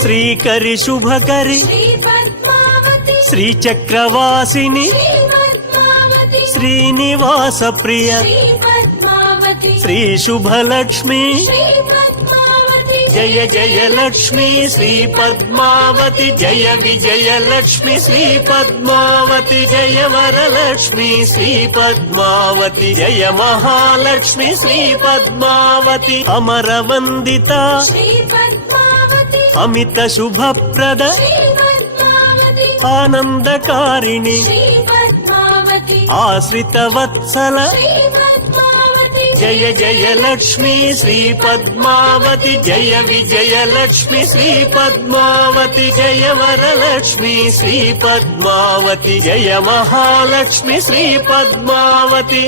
Srikari Shubhakari శ్రీచక్రవాసిని Srinivasa Priya Shri Subhalakshmi Jaya Jaya Lakshmi Shri Padmavati Jaya Vijaya Lakshmi Shri Padmavati Jaya Varalakshmi Shri Padmavati Jaya Mahalakshmi Shri Padmavati Amara వందిత Amit Subhaprada ఆనందకారిణి Ashrita Vatsala Jaya Jaya Lakshmi Shri Padmavati Jaya Vijaya Lakshmi Shri Padmavati Jaya Varalakshmi Shri Padmavati Jaya Mahalakshmi Shri Padmavati